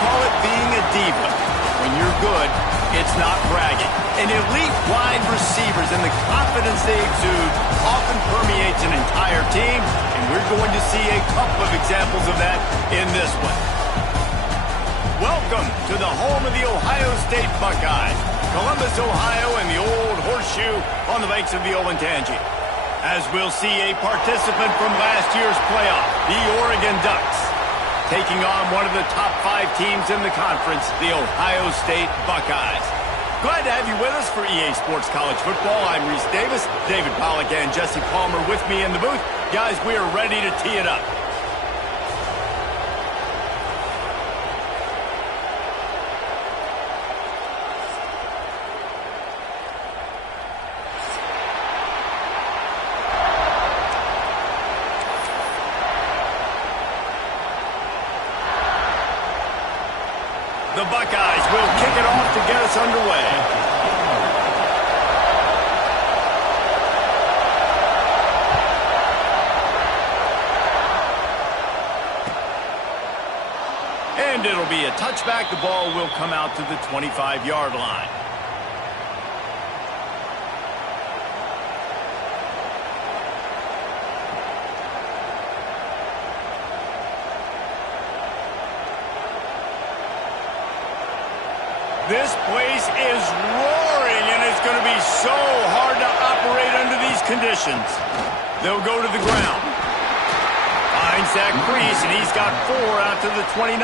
call it being a diva. When you're good, it's not bragging. And elite wide receivers and the confidence they exude often permeates an entire team, and we're going to see a couple of examples of that in this one. Welcome to the home of the Ohio State Buckeyes, Columbus, Ohio, and the old horseshoe on the banks of the Ncaa. As we'll see a participant from last year's playoff, the Oregon Ducks, taking on one of the top 5 teams in the conference, the Ohio State Buckeyes. Glad to have you with us for EA Sports College Football. I'm Reese Davis, David Pollack, and Jesse Palmer with me in the booth. Guys, we are ready to tee it up. The Buckeyes will kick it off to get us underway. And it'll be a touchback. The ball will come out to the 25-yard line. This place is roaring, and it's going to be so hard to operate under these conditions. They'll go to the ground. Finds that crease, and he's got 4 out to the 29.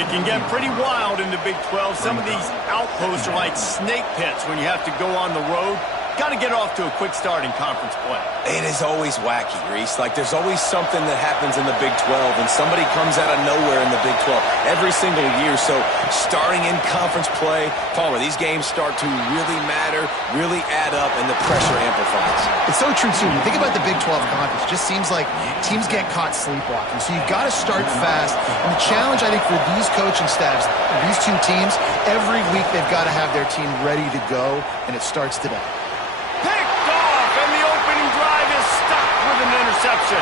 It can get pretty wild in the Big 12. Some of these outposts are like snake pits when you have to go on the road. Got to get off to a quick start in conference play. It is always wacky, Reese. Like, there's always something that happens in the Big 12, and somebody comes out of nowhere in the Big 12 every single year. So, starting in conference play, Palmer, these games start to really matter, really add up, and the pressure amplifies. It's so true, too. When you think about the Big 12 conference, it just seems like teams get caught sleepwalking. So, you've got to start fast. And the challenge, I think, for these coaching staffs, these two teams, every week they've got to have their team ready to go, and it starts today. Picked off, and the opening drive is stopped with an interception.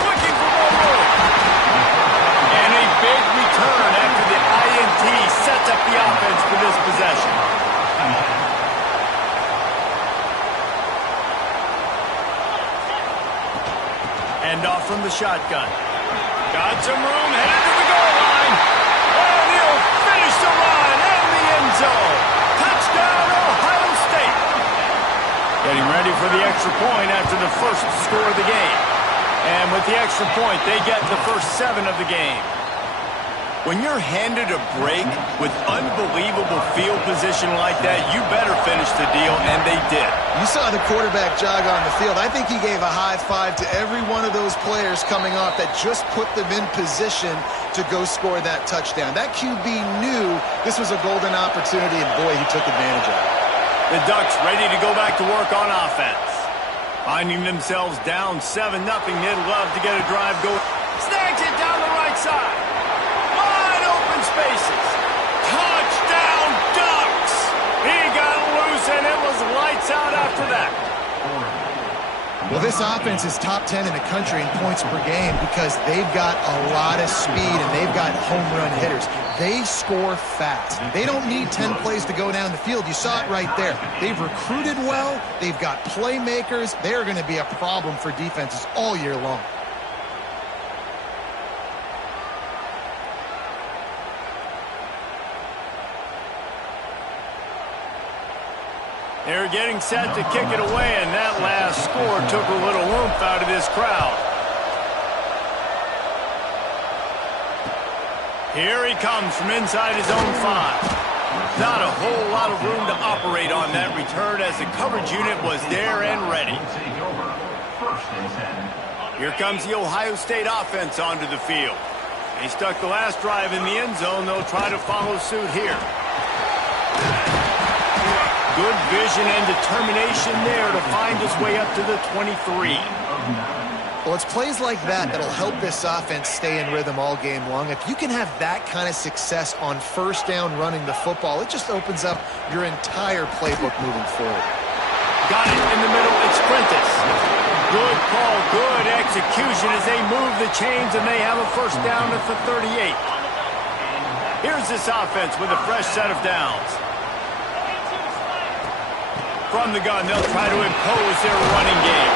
Looking for more room. And a big return after the INT sets up the offense for this possession. Hand off from the shotgun. Got some room, headed to the goal line. And he'll finish the run in the end zone. Touchdown, Ohio State. Getting ready for the extra point after the first score of the game. And with the extra point, they get the first 7 of the game. When you're handed a break with unbelievable field position like that, you better finish the deal, and they did. You saw the quarterback jog on the field. I think he gave a high five to every one of those players coming off that just put them in position to go score that touchdown. That QB knew this was a golden opportunity, and boy, he took advantage of it. The Ducks ready to go back to work on offense. Finding themselves down 7-0, they'd love to get a drive going. Snags it down the right side. Wide open spaces. Touchdown, Ducks! He got loose, and it was lights out after that. Well, this offense is top 10 in the country in points per game because they've got a lot of speed and they've got home run hitters. They score fast. They don't need 10 plays to go down the field. You saw it right there. They've recruited well. They've got playmakers. They're going to be a problem for defenses all year long. They're getting set to kick it away, and that last score took a little oomph out of this crowd. Here he comes from inside his own 5. Not a whole lot of room to operate on that return as the coverage unit was there and ready. Here comes the Ohio State offense onto the field. They stuck the last drive in the end zone. They'll try to follow suit here. Good vision and determination there to find his way up to the 23. Well, it's plays like that that'll help this offense stay in rhythm all game long. If you can have that kind of success on first down running the football, it just opens up your entire playbook moving forward. Got it in the middle. It's Prentice. Good call, good execution as they move the chains, and they have a first down at the 38. Here's this offense with a fresh set of downs. From the gun, they'll try to impose their running game.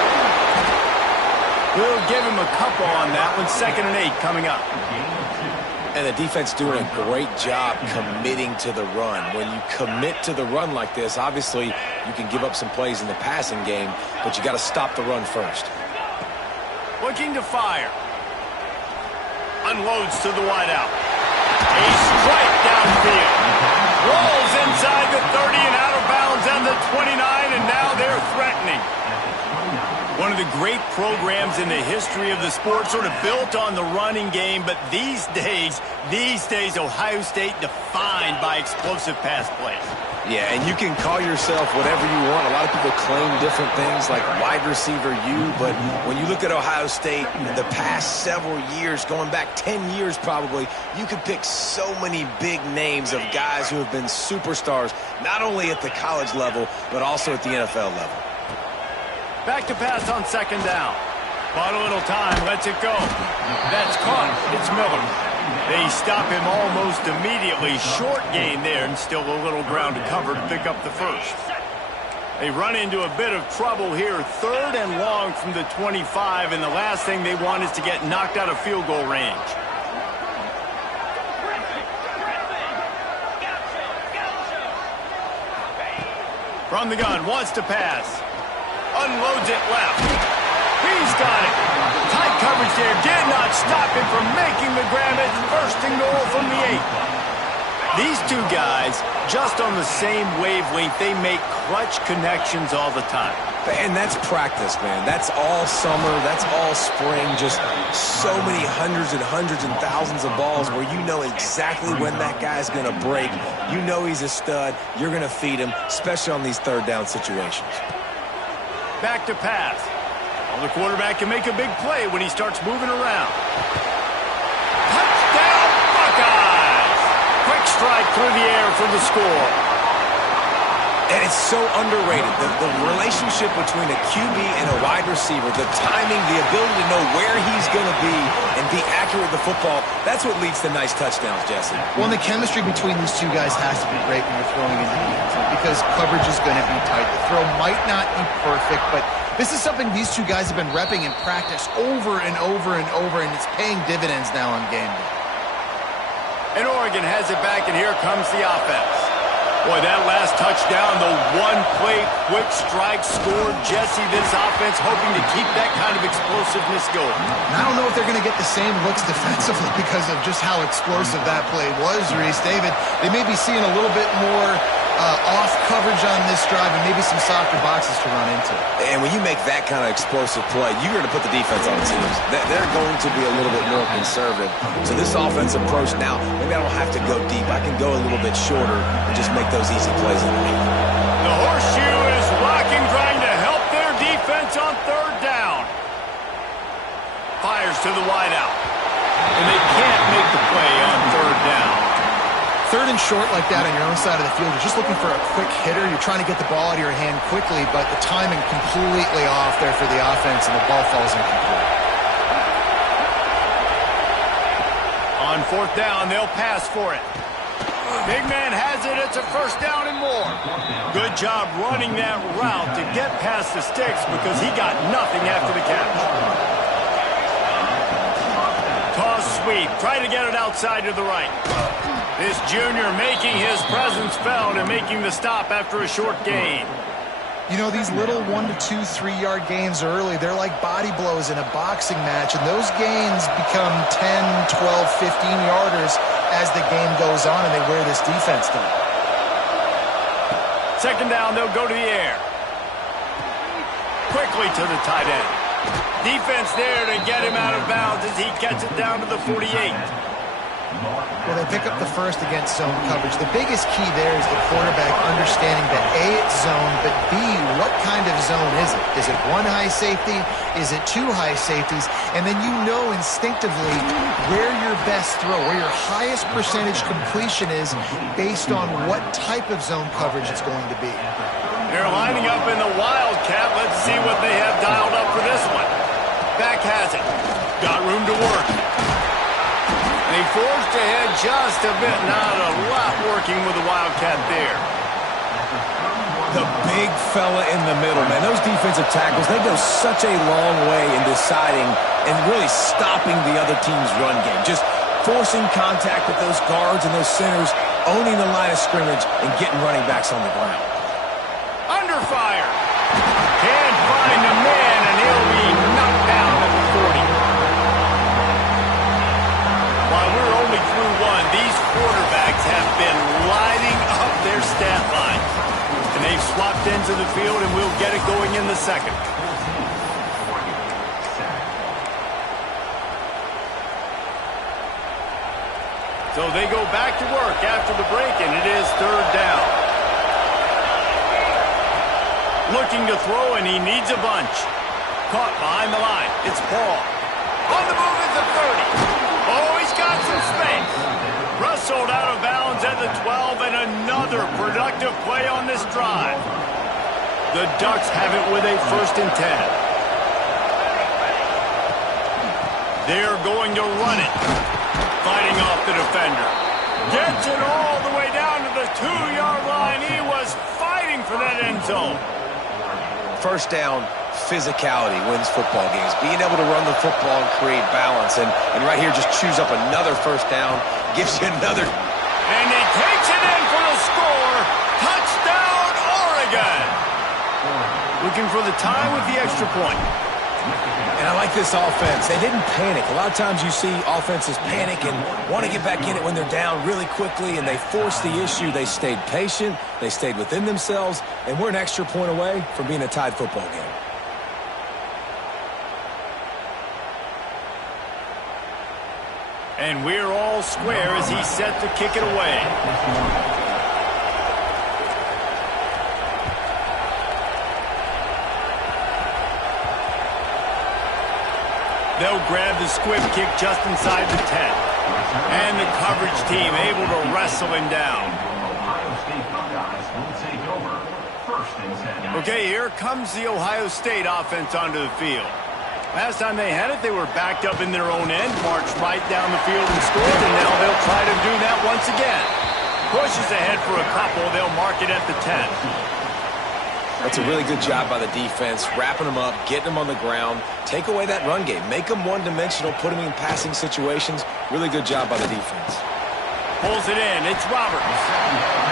We'll give him a couple on that one. 2nd and 8 coming up. And the defense doing a great job committing to the run. When you commit to the run like this, obviously you can give up some plays in the passing game, but you got to stop the run first. Looking to fire. Unloads to the wideout. A strike downfield. Rolls inside the 30 and out of bounds and the 29, and now they're threatening. One of the great programs in the history of the sport, sort of built on the running game, but these days, Ohio State defined by explosive pass plays. Yeah, and you can call yourself whatever you want. A lot of people claim different things like wide receiver U, but when you look at Ohio State, the past several years, going back 10 years probably, you could pick so many big names of guys who have been superstars, not only at the college level, but also at the NFL level. Back to pass on 2nd down. Bought a little time, lets it go. That's caught. It's Miller. They stop him almost immediately. Short gain there, and still a little ground to cover to pick up the first. They run into a bit of trouble here. 3rd and long from the 25, and the last thing they want is to get knocked out of field goal range. From the gun, wants to pass. Unloads it left. He's got it. Tight coverage there. Did not stop him from making the grab. It's 1st and goal from the 8. These two guys, just on the same wavelength, they make clutch connections all the time. And that's practice, man. That's all summer. That's all spring. Just so many hundreds and thousands of balls where you know exactly when that guy's going to break. You know he's a stud. You're going to feed him, especially on these 3rd down situations. Back to pass. Well, the quarterback can make a big play when he starts moving around. Touchdown, Buckeyes! Quick strike through the air for the score. And it's so underrated. The relationship between a QB and a wide receiver, the timing, the ability to know where he's going to be and be accurate with the football, that's what leads to nice touchdowns, Jesse. Well, and the chemistry between these two guys has to be great when you're throwing into the end zone because coverage is going to be tight. The throw might not be perfect, but this is something these two guys have been repping in practice over and over and over, and it's paying dividends now on game day. And Oregon has it back, and here comes the offense. Boy, that last touchdown, the one-play quick strike scored. Jesse, this offense hoping to keep that kind of explosiveness going. And I don't know if they're going to get the same looks defensively because of just how explosive that play was, Reese. David, they may be seeing a little bit more off coverage on this drive and maybe some softer boxes to run into. And when you make that kind of explosive play, you're going to put the defense on its heels. They're going to be a little bit more conservative. So this offensive approach now, maybe I don't have to go deep. I can go a little bit shorter and just make those easy plays underneath. The horseshoe is rocking, trying to help their defense on 3rd down. Fires to the wideout. And they can't make the play on 3rd down. 3rd and short like that on your own side of the field, you're just looking for a quick hitter. You're trying to get the ball out of your hand quickly, but the timing completely off there for the offense, and the ball falls incomplete. On 4th down, they'll pass for it. Big man has it. It's a 1st down and more. Good job running that route to get past the sticks because he got nothing after the catch. Toss sweep. Try to get it outside to the right. This junior making his presence felt and making the stop after a short gain. You know, these little 1 to 2, 3-yard gains early, they're like body blows in a boxing match, and those gains become 10, 12, 15-yarders as the game goes on, and they wear this defense down. 2nd down, they'll go to the air. Quickly to the tight end. Defense there to get him out of bounds as he gets it down to the 48. Well, they pick up the first against zone coverage. The biggest key there is the quarterback understanding that A, it's zone, but B, what kind of zone is it? Is it 1 high safety? Is it 2 high safeties? And then you know instinctively where your best throw, where your highest percentage completion is based on what type of zone coverage it's going to be. They're lining up in the Wildcat. Let's see what they have dialed up for this one. Back has it. Got room to work. They forced ahead just a bit. Not a lot working with the Wildcat there. The big fella in the middle, man. Those defensive tackles, they go such a long way in deciding and really stopping the other team's run game. Just forcing contact with those guards and those centers, owning the line of scrimmage, and getting running backs on the ground. Under fire. Can't find a man, and he'll be knocked down at the 40. While we're only through one, these quarterbacks have been lighting up their stat line. And they've swapped into the field, and we'll get it going in the second. So they go back to work after the break, and it is third down. Looking to throw, and he needs a bunch. Caught behind the line. It's Paul. On the move at the 30. Oh, he's got some space. Rustled out of bounds at the 12, and another productive play on this drive. The Ducks have it with a 1st and 10. They're going to run it. Fighting off the defender. Gets it all the way down to the 2-yard line. He was fighting for that end zone. First down, physicality wins football games. Being able to run the football and create balance. And right here, just choose up another first down. Gives you another. And he takes it in for the score. Touchdown, Oregon. Looking for the tie with the extra point. And I like this offense. They didn't panic. A lot of times you see offenses panic and want to get back in it when they're down really quickly, and they forced the issue. They stayed patient. They stayed within themselves, and we're an extra point away from being a tied football game. And we're all square as he's set to kick it away. They'll grab the squib kick just inside the 10. And the coverage team able to wrestle him down. Okay, here comes the Ohio State offense onto the field. Last time they had it, they were backed up in their own end, marched right down the field and scored, and now they'll try to do that once again. Pushes ahead for a couple. They'll mark it at the 10. That's a really good job by the defense, wrapping them up, getting them on the ground, take away that run game, make them one-dimensional, put them in passing situations. Really good job by the defense. Pulls it in. It's Roberts.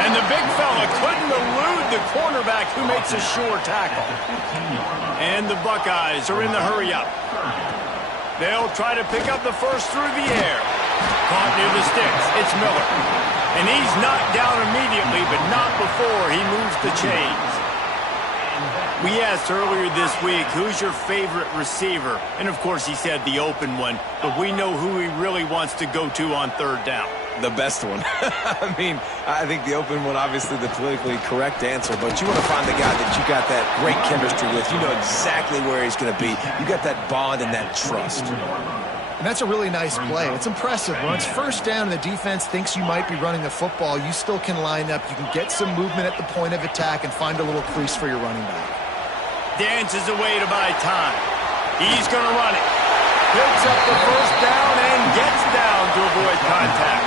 And the big fella couldn't elude the cornerback who makes a sure tackle. And the Buckeyes are in the hurry-up. They'll try to pick up the first through the air. Caught near the sticks. It's Miller. And he's knocked down immediately, but not before he moves the chains. We asked earlier this week, who's your favorite receiver? And, of course, he said the open one. But we know who he really wants to go to on third down. The best one. I mean, I think the open one, obviously the politically correct answer, but you want to find the guy that you got that great chemistry with. You know exactly where he's going to be. You got that bond and that trust. And that's a really nice play. It's impressive. When it's first down and the defense thinks you might be running the football, you still can line up. You can get some movement at the point of attack and find a little crease for your running back. Dances away to buy time. He's going to run it. Picks up the first down and gets down to avoid contact.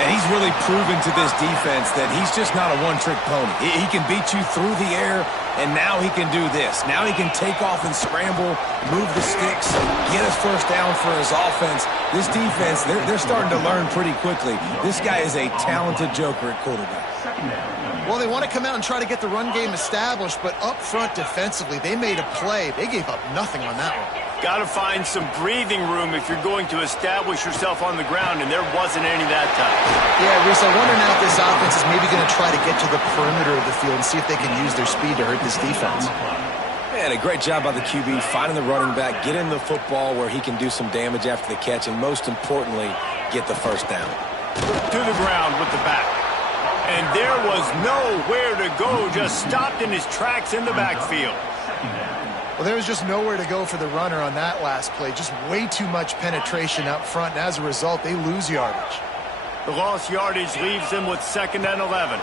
And he's really proven to this defense that he's just not a one-trick pony. He can beat you through the air, and now he can do this. Now he can take off and scramble, move the sticks, get us first down for his offense. This defense, they're starting to learn pretty quickly. This guy is a talented joker at quarterback. Well, they want to come out and try to get the run game established, but up front defensively, they made a play. They gave up nothing on that one. Got to find some breathing room if you're going to establish yourself on the ground, and there wasn't any that time. Yeah, Reese, I wonder now if this offense is maybe going to try to get to the perimeter of the field and see if they can use their speed to hurt this defense. Man, a great job by the QB, finding the running back, getting the football where he can do some damage after the catch, and most importantly, get the first down. To the ground with the back. And there was nowhere to go, just stopped in his tracks in the backfield. Well, there was just nowhere to go for the runner on that last play. Just way too much penetration up front, and as a result, they lose yardage. The lost yardage leaves them with 2nd and 11.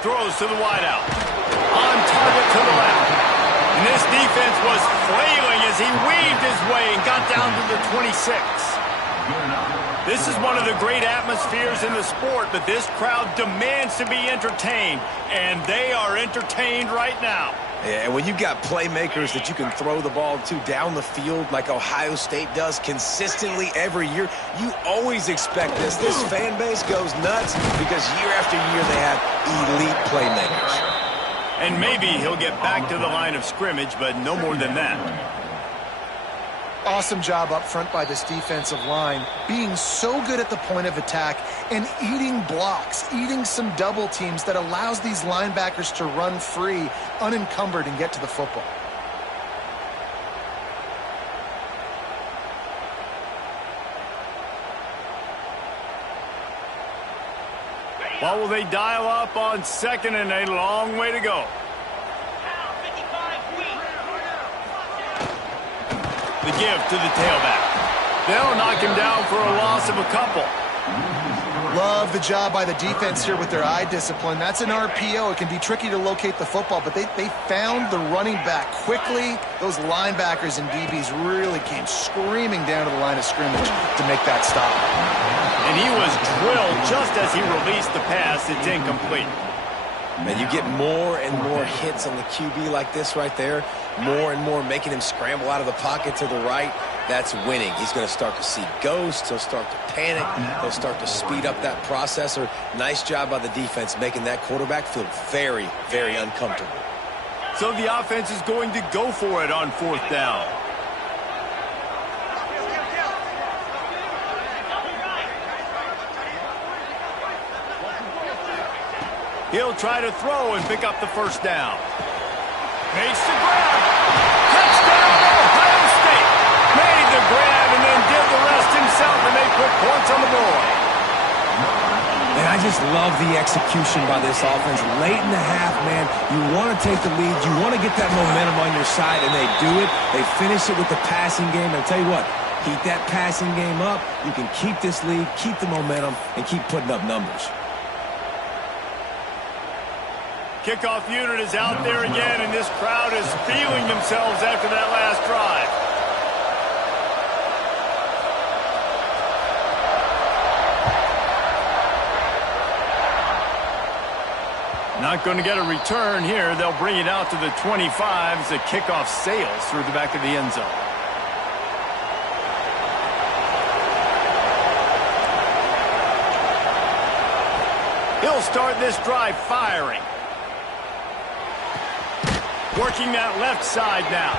Throws to the wideout. On target to the left. And this defense was flailing as he weaved his way and got down to the 26. This is one of the great atmospheres in the sport, but this crowd demands to be entertained, and they are entertained right now. Yeah, and when you've got playmakers that you can throw the ball to down the field like Ohio State does consistently every year, you always expect this. This fan base goes nuts because year after year they have elite playmakers. And maybe he'll get back to the line of scrimmage, but no more than that. Awesome job up front by this defensive line, being so good at the point of attack and eating blocks, eating some double teams that allows these linebackers to run free, unencumbered, and get to the football. What will they dial up on second and a long way to go? The give to the tailback. They'll knock him down for a loss of a couple. Love the job by the defense here with their eye discipline. That's an RPO. It can be tricky to locate the football, but they found the running back quickly. Those linebackers and DBs really came screaming down to the line of scrimmage to make that stop. And he was drilled just as he released the pass. It's incomplete. And you get more and more hits on the QB like this right there, more and more making him scramble out of the pocket to the right. That's winning. He's going to start to see ghosts. He'll start to panic. He'll start to speed up that processor. Nice job by the defense making that quarterback feel very, very uncomfortable. So the offense is going to go for it on fourth down. He'll try to throw and pick up the first down. Makes the grab. Touchdown, Ohio State. Made the grab and then did the rest himself, and they put points on the board. And I just love the execution by this offense. Late in the half, man, you want to take the lead. You want to get that momentum on your side, and they do it. They finish it with the passing game. And I'll tell you what, keep that passing game up. You can keep this lead, keep the momentum, and keep putting up numbers. Kickoff unit is out there again, and this crowd is feeling themselves after that last drive. Not going to get a return here. They'll bring it out to the 25 as the kickoff sails through the back of the end zone. He'll start this drive firing. Working that left side now.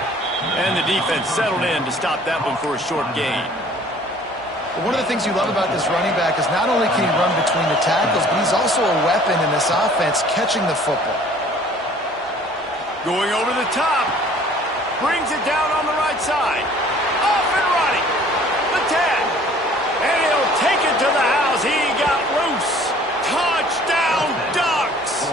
And the defense settled in to stop that one for a short gain. One of the things you love about this running back is not only can he run between the tackles, but he's also a weapon in this offense catching the football. Going over the top. Brings it down on the right side. Off and running. The 10. And he'll take it to the house. He got loose. Touchdown, Ducks.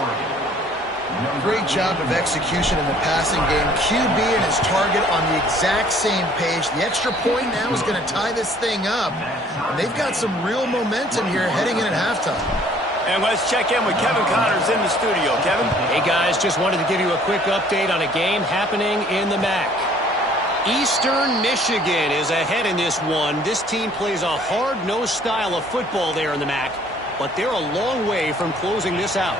Great job of execution in the passing game. QB and his target on the exact same page. The extra point now is going to tie this thing up. And they've got some real momentum here heading in at halftime. And let's check in with Kevin Connors in the studio. Kevin? Hey, guys, just wanted to give you a quick update on a game happening in the MAC. Eastern Michigan is ahead in this one. This team plays a hard-nosed style of football there in the MAC, but they're a long way from closing this out.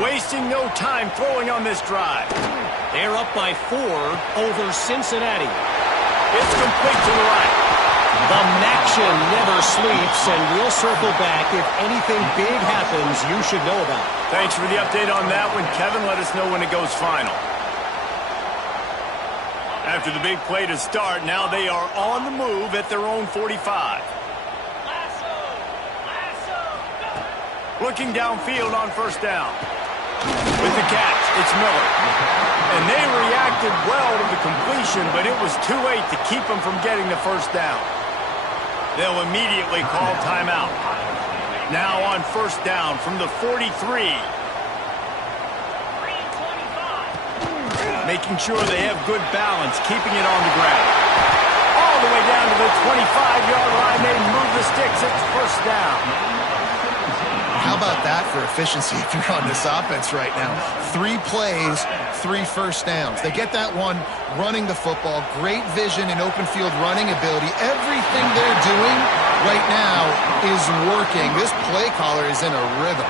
Wasting no time throwing on this drive. They're up by 4 over Cincinnati. It's complete to the right. The Maction never sleeps, and we'll circle back if anything big happens you should know about. Thanks for the update on that one, Kevin. Let us know when it goes final. After the big play to start, now they are on the move at their own 45. Looking downfield on first down. With the catch, it's Miller. And they reacted well to the completion, but it was too late to keep them from getting the first down. They'll immediately call timeout. Now on first down from the 43. Making sure they have good balance, keeping it on the ground. All the way down to the 25-yard line, they move the sticks. It's first down. How about that for efficiency if you're on this offense right now. 3 plays, 3 first downs. They get that one running the football, great vision and open field running ability. Everything they're doing right now is working. This play caller is in a rhythm.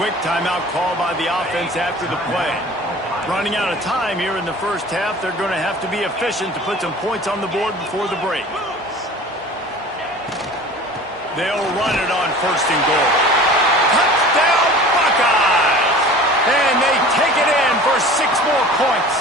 Quick timeout call by the offense after the play. Running out of time here in the first half, they're going to have to be efficient to put some points on the board before the break. They'll run it on 1st and goal. Touchdown, Buckeyes! And they take it in for 6 more points.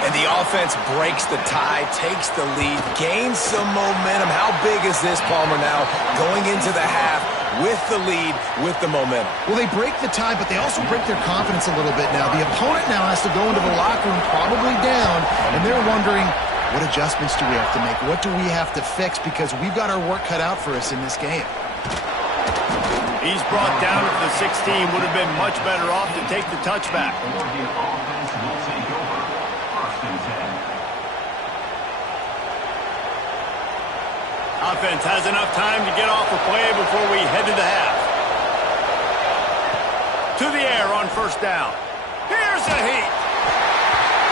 And the offense breaks the tie, takes the lead, gains some momentum. How big is this, Palmer, now going into the half with the lead, with the momentum? Well, they break the tie, but they also break their confidence a little bit now. The opponent now has to go into the locker room probably down, and they're wondering, what adjustments do we have to make? What do we have to fix? Because we've got our work cut out for us in this game. He's brought down at the 16. Would have been much better off to take the touchback. Offense has enough time to get off a play before we head to the half. To the air on 1st down. Here's a heat.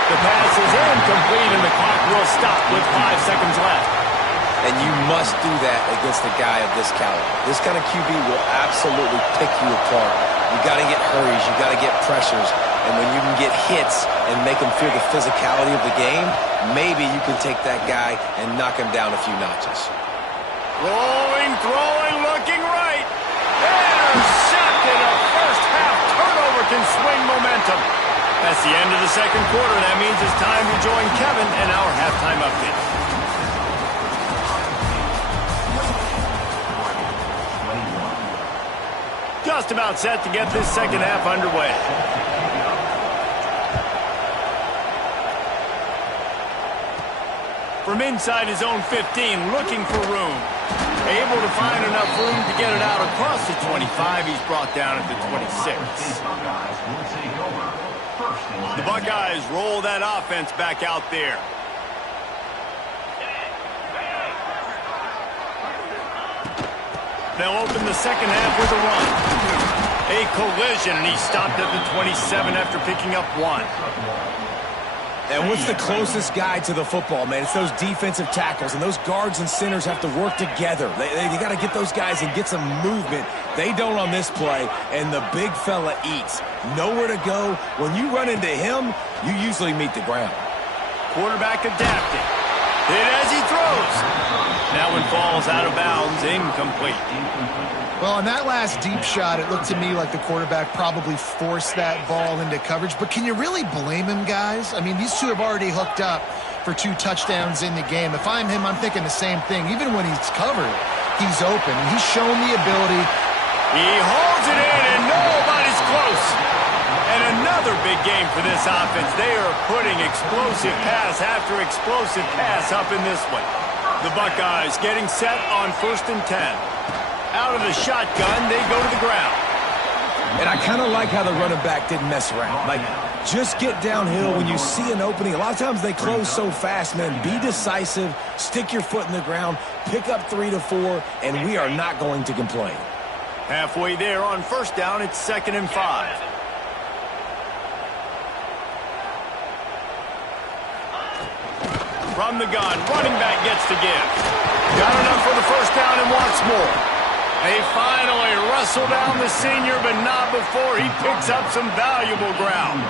The pass is incomplete, and the clock will stop with 5 seconds left. And you must do that against a guy of this caliber. This kind of QB will absolutely pick you apart. You got to get hurries. You got to get pressures. And when you can get hits and make him feel the physicality of the game, maybe you can take that guy and knock him down a few notches. Rolling, throwing, looking right. Intercepted. A first half turnover can swing momentum. That's the end of the 2nd quarter. That means it's time to join Kevin in our halftime update. Just about set to get this 2nd half underway. From inside his own 15, looking for room. Able to find enough room to get it out across the 25. He's brought down at the 26. The Buckeyes roll that offense back out there. They'll open the 2nd half with a run. A collision, and he stopped at the 27 after picking up 1. And what's the closest guy to the football, man? It's those defensive tackles, and those guards and centers have to work together. They got to get those guys and get some movement. They don't on this play, and the big fella eats. Nowhere to go. When you run into him, you usually meet the ground. Quarterback adapting. Hit as he throws. That one falls out of bounds, incomplete. Well, on that last deep shot, it looked to me like the quarterback probably forced that ball into coverage. But can you really blame him, guys? I mean, these two have already hooked up for 2 touchdowns in the game. If I'm him, I'm thinking the same thing. Even when he's covered, he's open. He's shown the ability. He holds it in, and nobody's close. And another big game for this offense. They are putting explosive pass after explosive pass up in this one. The Buckeyes getting set on 1st and 10. Out of the shotgun, they go to the ground. And I kind of like how the running back didn't mess around. Like, just get downhill when you see an opening. A lot of times they close so fast, man. Be decisive, stick your foot in the ground, pick up 3 to 4, and we are not going to complain. Halfway there on 1st down, it's 2nd and 5. From the gun, running back gets to give. Got enough for the 1st down and wants more. They finally wrestle down the senior, but not before he picks up some valuable ground.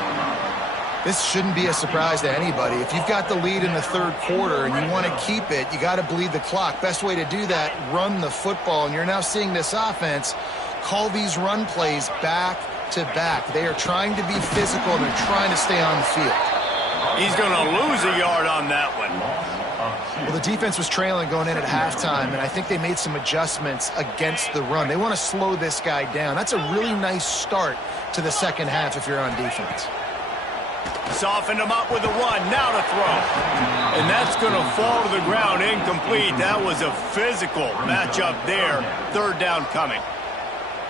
This shouldn't be a surprise to anybody. If you've got the lead in the 3rd quarter and you want to keep it, you got to bleed the clock. Best way to do that, run the football. And you're now seeing this offense call these run plays back to back. They are trying to be physical, and they're trying to stay on the field. He's going to lose a yard on that one. Well, the defense was trailing going in at halftime, and I think they made some adjustments against the run. They want to slow this guy down. That's a really nice start to the 2nd half if you're on defense. Softened him up with a run, now to throw. And that's going to fall to the ground, incomplete. That was a physical matchup there. 3rd down coming.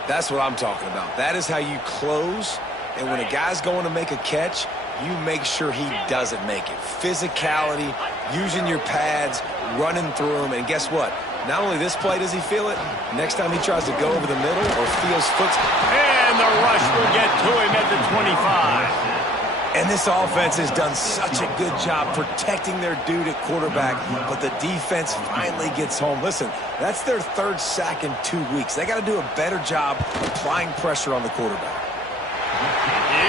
That's what I'm talking about. That is how you close, and when a guy's going to make a catch, you make sure he doesn't make it. Physicality, using your pads, running through him. And guess what? Not only this play does he feel it, next time he tries to go over the middle or feels foot. And the rush will get to him at the 25. And this offense has done such a good job protecting their dude at quarterback, but the defense finally gets home. Listen, that's their third sack in 2 weeks. They got to do a better job applying pressure on the quarterback.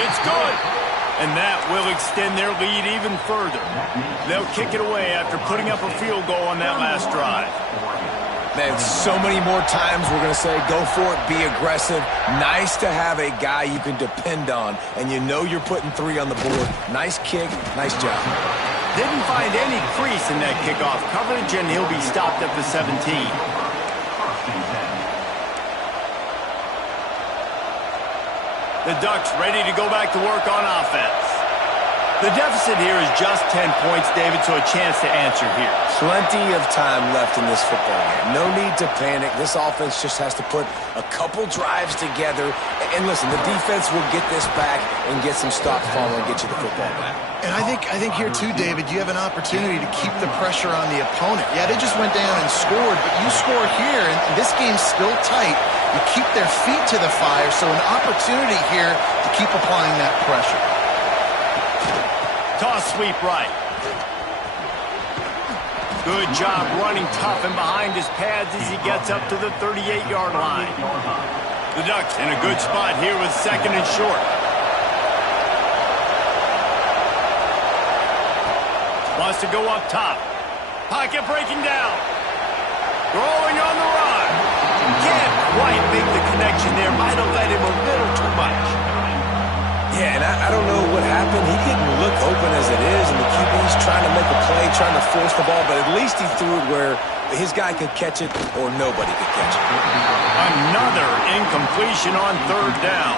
It's good. And that will extend their lead even further. They'll kick it away after putting up a field goal on that last drive. Man, so many more times we're going to say, go for it, be aggressive. Nice to have a guy you can depend on, and you know you're putting 3 on the board. Nice kick, nice job. Didn't find any crease in that kickoff coverage, and he'll be stopped at the 17. The Ducks ready to go back to work on offense. The deficit here is just 10 points, David, so a chance to answer here. Plenty of time left in this football game. No need to panic. This offense just has to put a couple drives together. And listen, the defense will get this back and get some stops following and get you the football back. And I think here, too, David, you have an opportunity to keep the pressure on the opponent. Yeah, they just went down and scored, but you score here, and this game's still tight. You keep their feet to the fire, so an opportunity here to keep applying that pressure. Toss sweep right. Good job running tough and behind his pads as he gets up to the 38-yard line. The Ducks in a good spot here with 2nd and short. Wants to go up top. Pocket breaking down. Throwing on the run. Can't quite make the connection there. Might have let him a little too much. Yeah, and I don't know what happened. He didn't look open as it is, and the QB's trying to make a play, trying to force the ball, but at least he threw it where his guy could catch it or nobody could catch it. Another incompletion on 3rd down.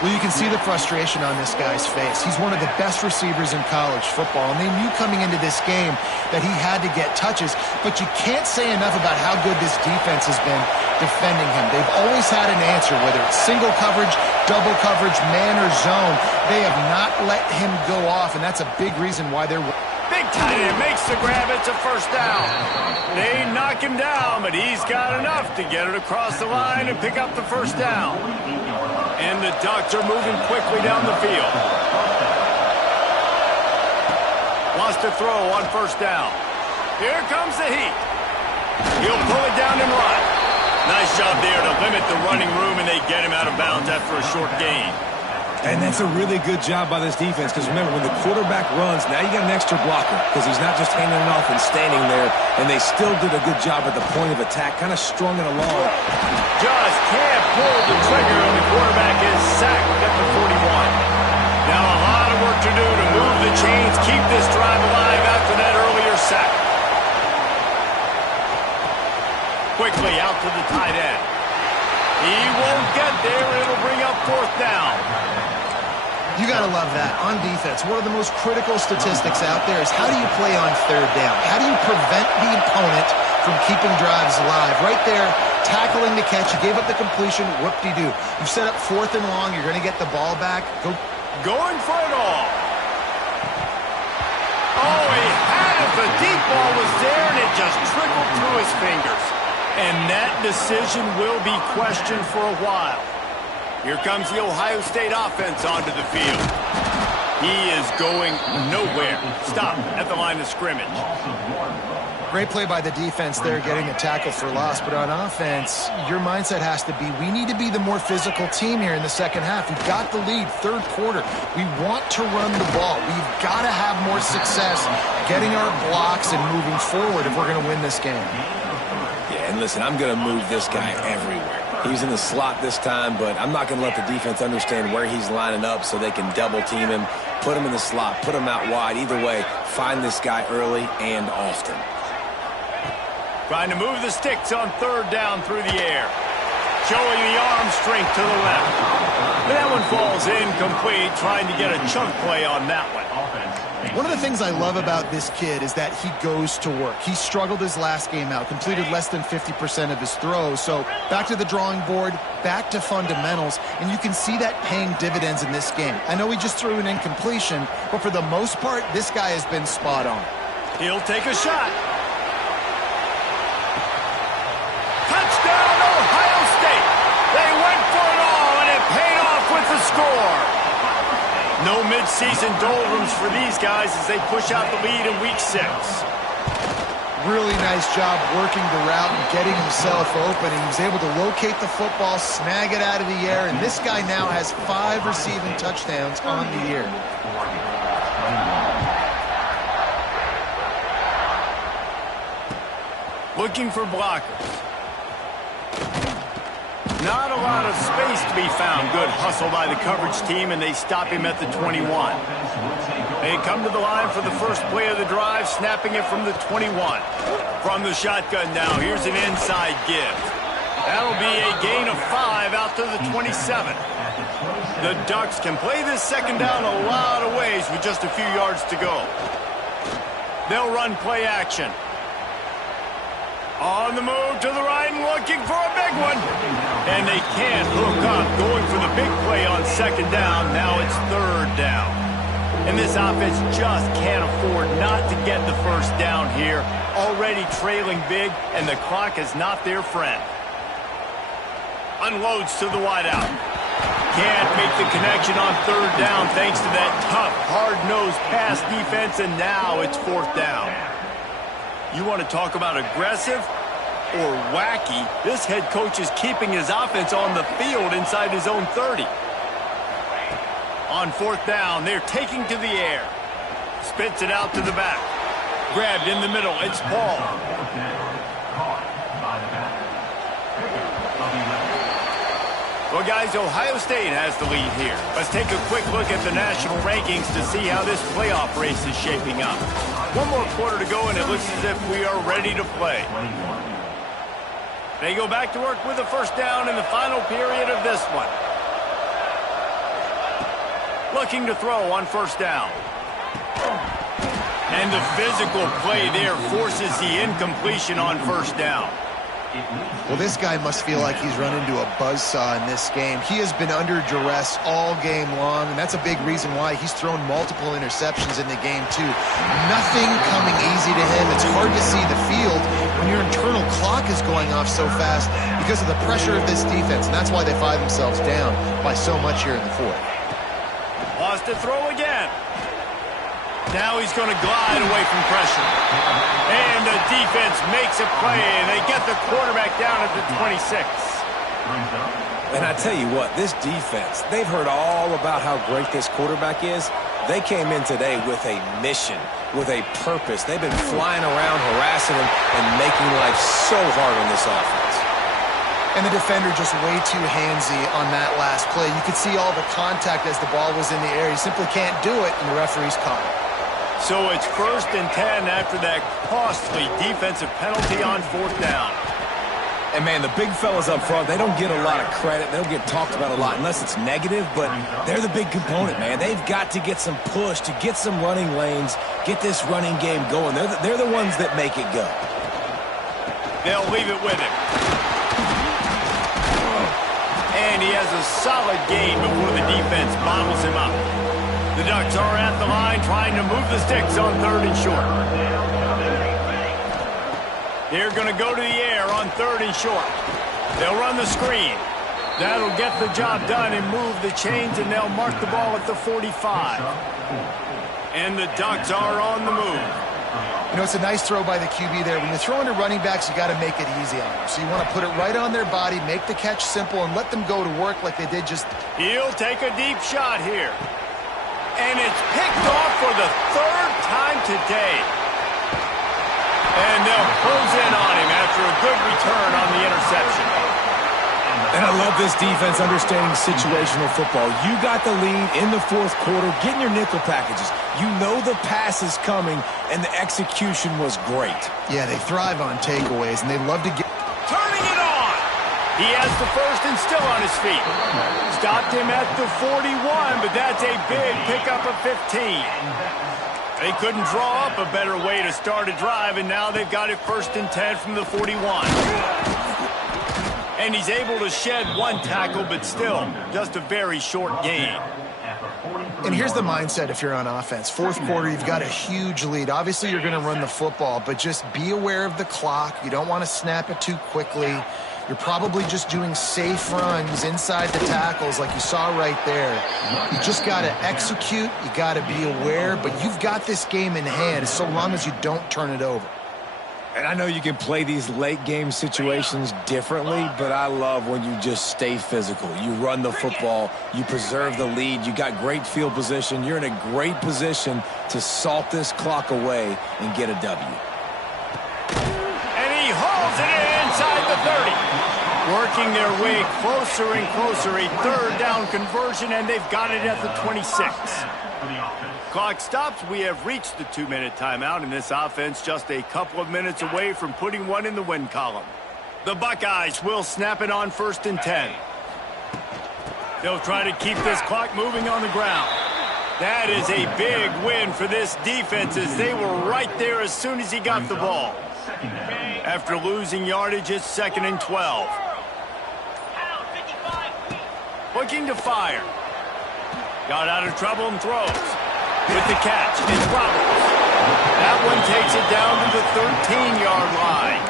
Well, you can see the frustration on this guy's face. He's one of the best receivers in college football, and they knew coming into this game that he had to get touches, but you can't say enough about how good this defense has been defending him. They've always had an answer, whether it's single coverage, double coverage, man or zone. They have not let him go off, and that's a big reason why they're... Big tight end makes the grab. It's a 1st down. They knock him down, but he's got enough to get it across the line and pick up the 1st down. And the Ducks are moving quickly down the field. Wants to throw on 1st down. Here comes the heat. He'll pull it down and run. Nice job there to limit the running room, and they get him out of bounds after a short gain. And that's a really good job by this defense, because remember, when the quarterback runs, now you got an extra blocker, because he's not just handing it off and standing there, and they still did a good job at the point of attack, kind of strung it along. Just can't pull the trigger, and the quarterback is sacked at the 41. Now a lot of work to do to move the chains, keep this drive alive after that earlier sack. Quickly out to the tight end. He won't get there. It'll bring up 4th down. You got to love that. On defense, one of the most critical statistics out there is how do you play on 3rd down? How do you prevent the opponent from keeping drives alive? Right there, tackling the catch. You gave up the completion. Whoop-de-doo. You set up 4th and long. You're going to get the ball back. Going for it all. Oh, he had it. The deep ball was there, and it just trickled through his fingers. And that decision will be questioned for a while. Here comes the Ohio State offense onto the field. He is going nowhere. Stop at the line of scrimmage. Great play by the defense there, getting the tackle for loss. But on offense, your mindset has to be, we need to be the more physical team here in the 2nd half. We've got the lead, 3rd quarter. We want to run the ball. We've got to have more success getting our blocks and moving forward if we're going to win this game. Yeah, and listen, I'm going to move this guy everywhere. He's in the slot this time, but I'm not going to let the defense understand where he's lining up so they can double team him, put him in the slot, put him out wide. Either way, find this guy early and often. Trying to move the sticks on 3rd down through the air. Showing the arm strength to the left. But that one falls incomplete, trying to get a chunk play on that one. One of the things I love about this kid is that he goes to work. He struggled his last game out, completed less than 50% of his throws. So back to the drawing board, back to fundamentals, and you can see that paying dividends in this game. I know he just threw an incompletion, but for the most part, this guy has been spot on. He'll take a shot. score. No mid-season doldrums for these guys as they push out the lead in Week 6. Really nice job working the route and getting himself open. He was able to locate the football, snag it out of the air, and this guy now has 5 receiving touchdowns on the year. Looking for blockers. Not a lot of space to be found. Good hustle by the coverage team, and they stop him at the 21. They come to the line for the first play of the drive, snapping it from the 21. From the shotgun now, here's an inside give. That'll be a gain of 5 out to the 27. The Ducks can play this second down a lot of ways with just a few yards to go. They'll run play action. On the move to the right and looking for a big one. And they can't hook up, going for the big play on second down. Now it's third down. And this offense just can't afford not to get the first down here. Already trailing big, and the clock is not their friend. Unloads to the wideout. Can't make the connection on third down thanks to that tough, hard-nosed pass defense, and now it's fourth down. You want to talk about aggressive or wacky? This head coach is keeping his offense on the field inside his own 30. On fourth down, they're taking to the air. Spits it out to the back. Grabbed in the middle, it's Paul. Well, guys, Ohio State has the lead here. Let's take a quick look at the national rankings to see how this playoff race is shaping up. One more quarter to go, and it looks as if we are ready to play. They go back to work with a first down in the final period of this one. Looking to throw on first down. And the physical play there forces the incompletion on first down. Well, this guy must feel like he's run into a buzzsaw in this game. He has been under duress all game long, and that's a big reason why he's thrown multiple interceptions in the game, too. Nothing coming easy to him. It's hard to see the field when your internal clock is going off so fast because of the pressure of this defense, and that's why they find themselves down by so much here in the fourth. Lost to throw again. Now he's going to glide away from pressure. And the defense makes a play, and they get the quarterback down at the 26. And I tell you what, this defense, they've heard all about how great this quarterback is. They came in today with a mission, with a purpose. They've been flying around, harassing him, and making life so hard on this offense. And the defender just way too handsy on that last play. You could see all the contact as the ball was in the air. He simply can't do it, and the referee's caught it. So it's 1st and 10 after that costly defensive penalty on fourth down. And, man, the big fellas up front, they don't get a lot of credit. They don't get talked about a lot unless it's negative, but they're the big component, man. They've got to get some push, to get some running lanes, get this running game going. They're the ones that make it go. They'll leave it with him. And he has a solid gain before the defense bottles him up. The Ducks are at the line trying to move the sticks on 3rd and short. They're going to go to the air on 3rd and short. They'll run the screen. That'll get the job done and move the chains, and they'll mark the ball at the 45. And the Ducks are on the move. You know, it's a nice throw by the QB there. When you're throwing to running backs, you got to make it easy on them. So you want to put it right on their body, make the catch simple, and let them go to work like they did just... He'll take a deep shot here. And it's picked off for the 3rd time today. And they'll close in on him after a good return on the interception. And I love this defense understanding situational football. You got the lead in the 4th quarter, getting your nickel packages. You know the pass is coming, and the execution was great. Yeah, they thrive on takeaways, and they love to get... Turning it on! He has the first and still on his feet. Stopped him at the 41, but that's a big pickup of 15. They couldn't draw up a better way to start a drive, and now they've got it 1st and 10 from the 41. And he's able to shed one tackle, but still just a very short gain. And here's the mindset if you're on offense. 4th quarter, you've got a huge lead. Obviously, you're going to run the football, but just be aware of the clock. You don't want to snap it too quickly. You're probably just doing safe runs inside the tackles like you saw right there. You just got to execute. You got to be aware, but you've got this game in hand so long as you don't turn it over. And I know you can play these late game situations differently, but I love when you just stay physical. You run the football, you preserve the lead, you got great field position. You're in a great position to salt this clock away and get a W. And he hauls it in inside the 30. Working their way closer and closer, a third down conversion, and they've got it at the 26. Clock stops. We have reached the 2-minute timeout, and this offense just a couple of minutes away from putting one in the win column. The Buckeyes will snap it on 1st and 10. They'll try to keep this clock moving on the ground. That is a big win for this defense as they were right there as soon as he got the ball. After losing yardage, it's 2nd and 12. Looking to fire. Got out of trouble and throws. With the catch, it's Roberts. That one takes it down to the 13-yard line.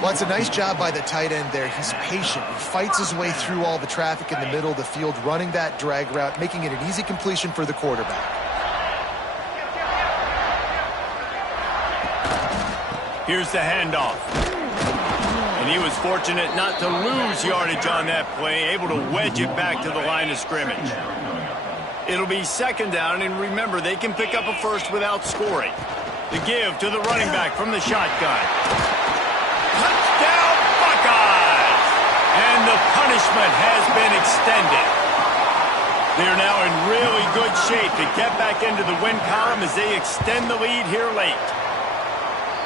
Well, it's a nice job by the tight end there. He's patient. He fights his way through all the traffic in the middle of the field, running that drag route, making it an easy completion for the quarterback. Here's the handoff. And he was fortunate not to lose yardage on that play, able to wedge it back to the line of scrimmage. It'll be 2nd down, and remember, they can pick up a first without scoring. The give to the running back from the shotgun. Touchdown, Buckeyes! And the punishment has been extended. They're now in really good shape to get back into the win column as they extend the lead here late.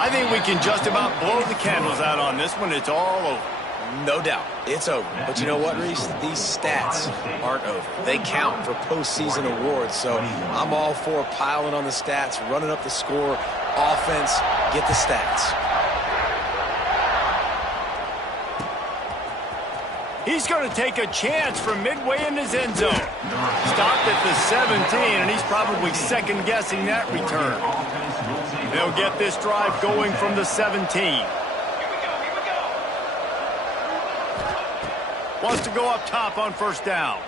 I think we can just about blow the candles out on this one. It's all over. No doubt, it's over. But you know what, Reese? These stats aren't over. They count for postseason awards, so I'm all for piling on the stats, running up the score, offense, get the stats. He's going to take a chance from midway in his end zone. Stopped at the 17, and he's probably second-guessing that return. They'll get this drive going from the 17. Wants to go up top on 1st down.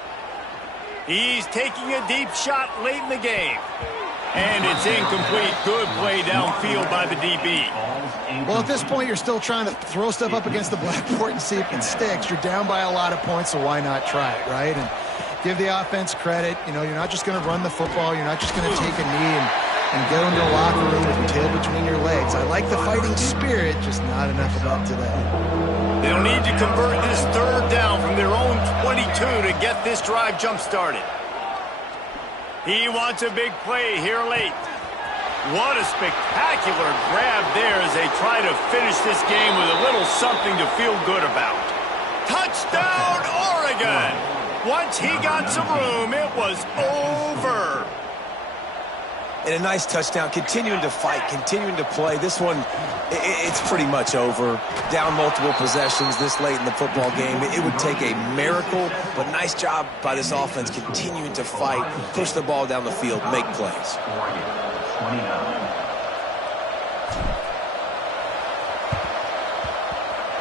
He's taking a deep shot late in the game. And it's incomplete. Good play downfield by the DB. Well, at this point, you're still trying to throw stuff up against the blackboard and see if it sticks. You're down by a lot of points, so why not try it, right? And give the offense credit. You know, you're not just going to run the football. You're not just going to take a knee and go into the locker room with your tail between your legs. I like the fighting spirit, just not enough of that today. They'll need to convert this 3rd down from their own 22 to get this drive jump-started. He wants a big play here late. What a spectacular grab there as they try to finish this game with a little something to feel good about. Touchdown, Oregon! Once he got some room, it was over. And a nice touchdown, continuing to fight, continuing to play. This one, it's pretty much over. Down multiple possessions this late in the football game. It would take a miracle, but nice job by this offense continuing to fight, push the ball down the field, make plays.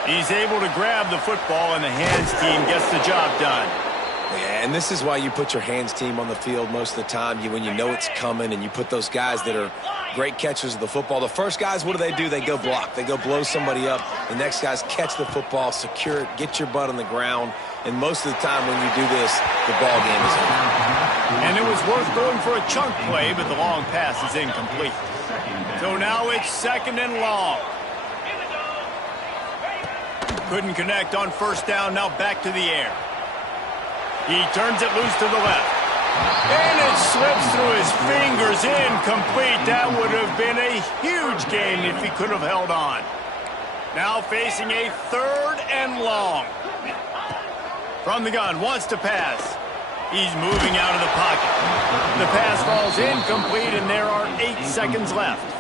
He's able to grab the football, and the hands team gets the job done. Yeah, and this is why you put your hands team on the field most of the time when you know it's coming, and you put those guys that are great catchers of the football. The first guys, what do? They go block. They go blow somebody up. The next guys catch the football, secure it, get your butt on the ground. And most of the time when you do this, the ball game is over. And it was worth going for a chunk play, but the long pass is incomplete. So now it's 2nd and long. Couldn't connect on 1st down. Now back to the air. He turns it loose to the left. And it slips through his fingers, incomplete. That would have been a huge game if he could have held on. Now facing a 3rd and long. From the gun, wants to pass. He's moving out of the pocket. The pass falls incomplete, and there are 8 seconds left.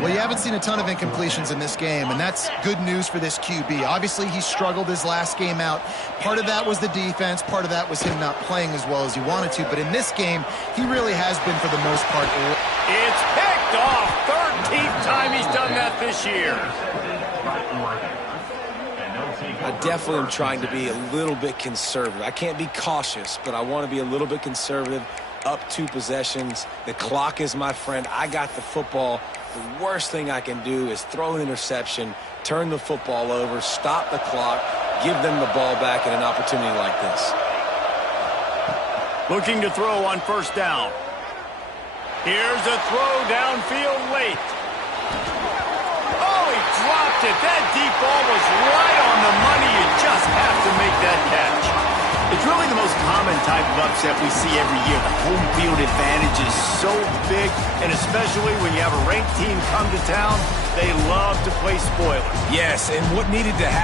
Well, you haven't seen a ton of incompletions in this game, and that's good news for this QB. Obviously, he struggled his last game out. Part of that was the defense. Part of that was him not playing as well as he wanted to. But in this game, he really has been, for the most part. It's picked off. 13th time he's done that this year. I definitely am trying to be a little bit conservative. I can't be cautious, but I want to be a little bit conservative. Up 2 possessions. The clock is my friend. I got the football. The worst thing I can do is throw an interception, turn the football over, stop the clock, give them the ball back in an opportunity like this. Looking to throw on first down. Here's a throw downfield late. Oh, he dropped it. That deep ball was right on the money. You just have to make that catch. It's really the most common type of upset we see every year. The home field advantage is so big, and especially when you have a ranked team come to town, they love to play spoiler. Yes, and what needed to happen